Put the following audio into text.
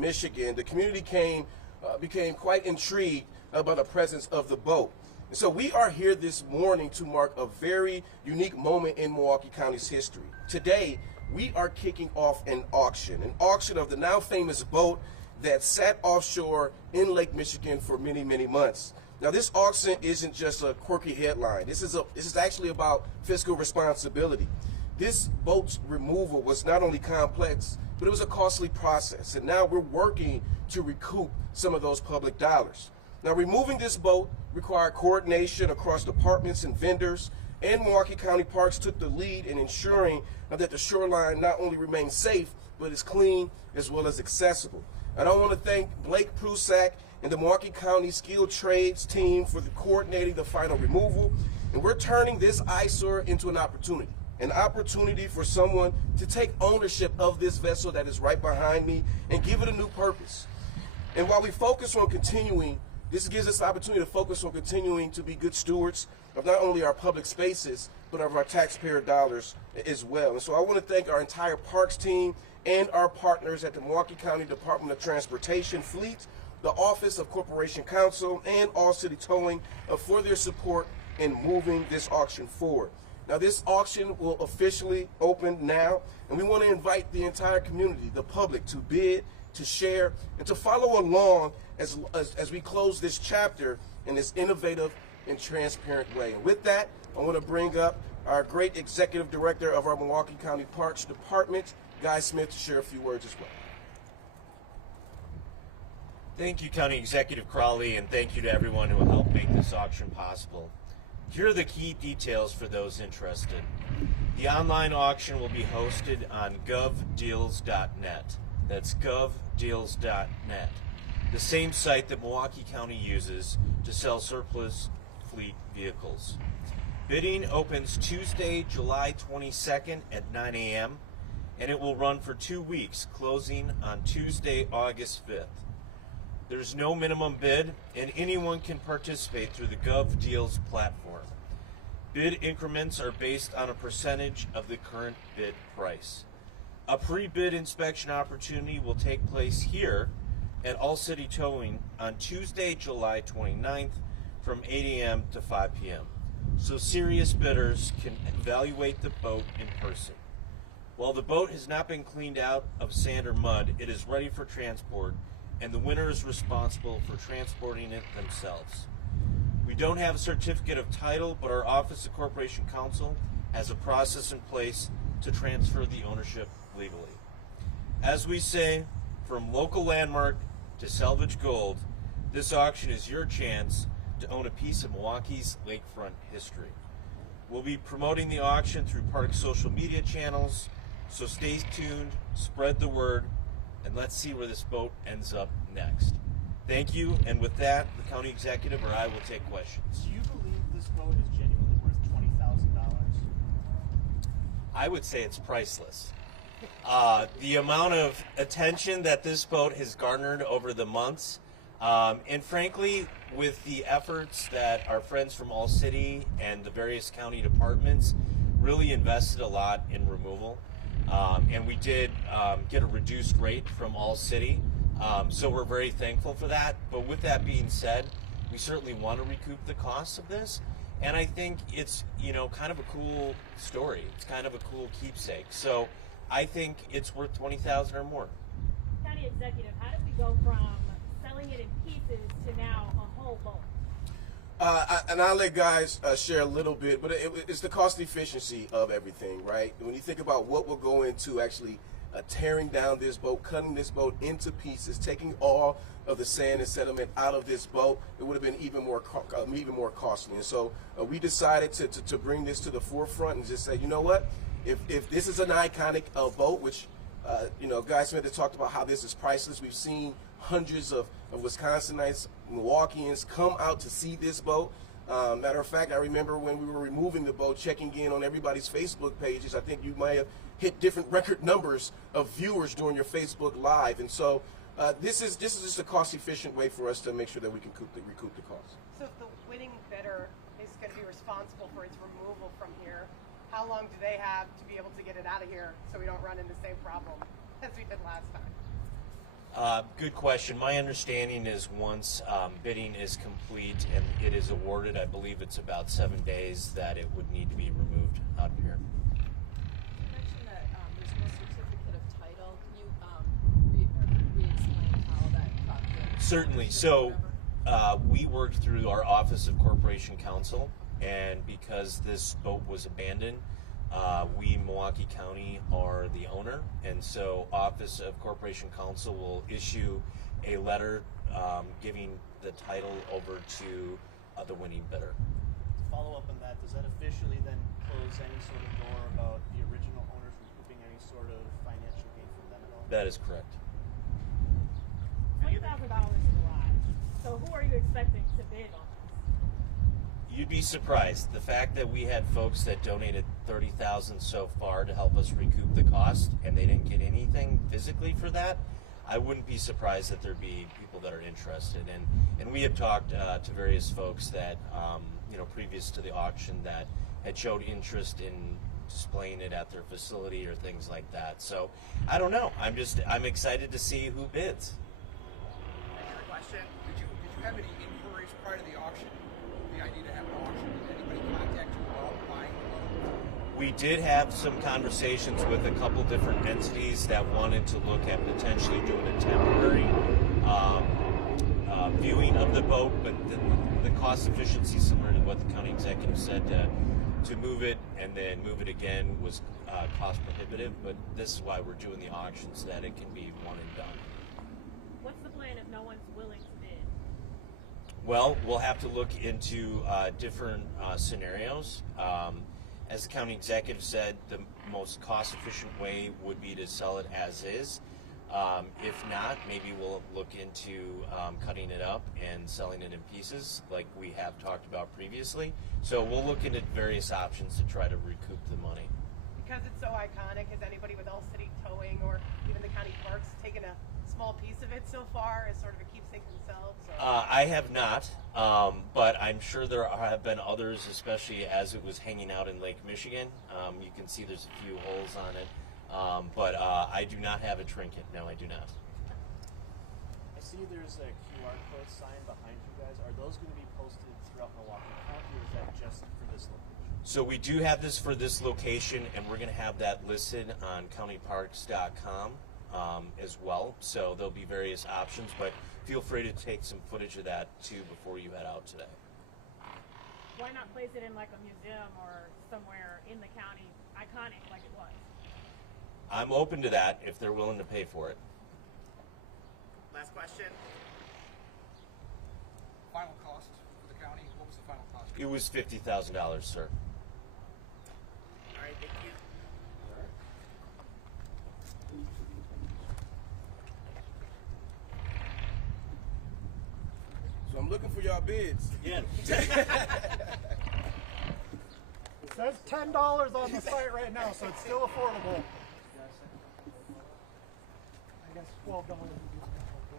Michigan, the community became quite intrigued about the presence of the boat. And so we are here this morning to mark a very unique moment in Milwaukee County's history. Today, we are kicking off an auction of the now famous boat that sat offshore in Lake Michigan for many, many months. Now, this auction isn't just a quirky headline. This is actually about fiscal responsibility. This boat's removal was not only complex, but it was a costly process. And now we're working to recoup some of those public dollars. Now, removing this boat required coordination across departments and vendors, and Milwaukee County Parks took the lead in ensuring that the shoreline not only remains safe, but is clean as well as accessible. And I want to thank Blake Prusak and the Milwaukee County Skilled Trades team for coordinating the final removal. And we're turning this eyesore into an opportunity for someone to take ownership of this vessel that is right behind me and give it a new purpose. And while we focus on continuing, this gives us the opportunity to focus on continuing to be good stewards of not only our public spaces, but of our taxpayer dollars as well. And so I want to thank our entire parks team and our partners at the Milwaukee County Department of Transportation Fleet, the Office of Corporation Counsel, and All City Towing for their support in moving this auction forward. Now, this auction will officially open now, and we want to invite the entire community, the public, to bid, to share, and to follow along as we close this chapter in this innovative and transparent way. And with that, I want to bring up our great Executive Director of our Milwaukee County Parks Department, Guy Smith, to share a few words as well. Thank you, County Executive Crawley, and thank you to everyone who helped make this auction possible. Here are the key details for those interested. The online auction will be hosted on govdeals.net. That's govdeals.net, the same site that Milwaukee County uses to sell surplus fleet vehicles. Bidding opens Tuesday, July 22nd at 9 a.m., and it will run for 2 weeks, closing on Tuesday, August 5th. There's no minimum bid, and anyone can participate through the GovDeals platform. Bid increments are based on a percentage of the current bid price. A pre-bid inspection opportunity will take place here at All City Towing on Tuesday, July 29th from 8 a.m. to 5 p.m. so serious bidders can evaluate the boat in person. While the boat has not been cleaned out of sand or mud, it is ready for transport, and the winner is responsible for transporting it themselves. We don't have a certificate of title, but our Office of Corporation Counsel has a process in place to transfer the ownership legally. As we say, from local landmark to salvage gold, this auction is your chance to own a piece of Milwaukee's lakefront history. We'll be promoting the auction through Park's social media channels, so stay tuned, spread the word, and let's see where this boat ends up next. Thank you, and with that, the county executive or I will take questions. Do you believe this boat is genuinely worth $20,000? I would say it's priceless. The amount of attention that this boat has garnered over the months, and frankly, with the efforts that our friends from All City and the various county departments really invested a lot in removal, and we did get a reduced rate from All City, so we're very thankful for that. But with that being said, we certainly want to recoup the costs of this, and I think it's kind of a cool story. It's kind of a cool keepsake. So I think it's worth $20,000 or more. County executive, how did we go from selling it in pieces to now a whole boat? And I'll let guys share a little bit, but it's the cost efficiency of everything, right? When you think about what will go into actually tearing down this boat, cutting this boat into pieces, taking all of the sand and sediment out of this boat, it would have been even more costly. And so we decided to bring this to the forefront and just say, you know what? If this is an iconic boat, which Guy Smith had talked about how this is priceless. We've seen hundreds of Wisconsinites, Milwaukeeans come out to see this boat. Matter of fact, I remember when we were removing the boat, checking in on everybody's Facebook pages. I think you might have hit different record numbers of viewers during your Facebook Live. And so this is just a cost-efficient way for us to make sure that we can recoup the cost. So if the winning bidder is going to be responsible for its removal from here, how long do they have to be able to get it out of here so we don't run into the same problem as we did last time? Good question. My understanding is once bidding is complete and it is awarded, I believe it's about 7 days that it would need to be removed out of here. You mentioned that there's no certificate of title. Can you re-explain how that got there? Certainly. So we worked through our Office of Corporation Counsel, and because this boat was abandoned, we, Milwaukee County, are the owner, and so Office of Corporation Counsel will issue a letter giving the title over to the winning bidder. To follow up on that, does that officially then close any sort of door about the original owners recouping any sort of financial gain from them at all? That is correct. $20,000 is a lot. So who are you expecting to bid on this? You'd be surprised. The fact that we had folks that donated $30,000 so far to help us recoup the cost, and they didn't get anything physically for that, I wouldn't be surprised that there'd be people that are interested. And we have talked to various folks that, previous to the auction, that had showed interest in displaying it at their facility or things like that. So I don't know. I'm excited to see who bids. Another question: Did you have any inquiries prior to the auction? The idea to have an auction? Did anybody contact you about buying the boat? We did have some conversations with a couple different entities that wanted to look at potentially doing a temporary viewing of the boat, but the cost efficiency, similar to what the county executive said, to move it and then move it again was cost prohibitive. But this is why we're doing the auction, so that it can be one and done. What's the plan if no one's willing to bid? Well, we'll have to look into different scenarios. As the county executive said, the most cost-efficient way would be to sell it as is. If not, maybe we'll look into cutting it up and selling it in pieces, like we have talked about previously. So we'll look into various options to try to recoup the money. Because it's so iconic, has anybody with All City Towing or even the county parks taken a small piece of it so far as sort of a keepsake themselves? I have not, but I'm sure there have been others, especially as it was hanging out in Lake Michigan. You can see there's a few holes on it, but I do not have a trinket. No, I do not. I see there's a QR code sign behind you guys. Are those going to be posted throughout Milwaukee County, or is that just for this location? So we do have this for this location, and we're going to have that listed on countyparks.com as well. So there'll be various options, but feel free to take some footage of that too before you head out today. Why not place it in like a museum or somewhere in the county, iconic like it was? I'm open to that if they're willing to pay for it. Last question. Final cost for the county? What was the final cost? It was $50,000, sir. All right, thank you. So I'm looking for y'all bids. Yeah. It says $10 on the site right now, so it's still affordable. I guess $12 would be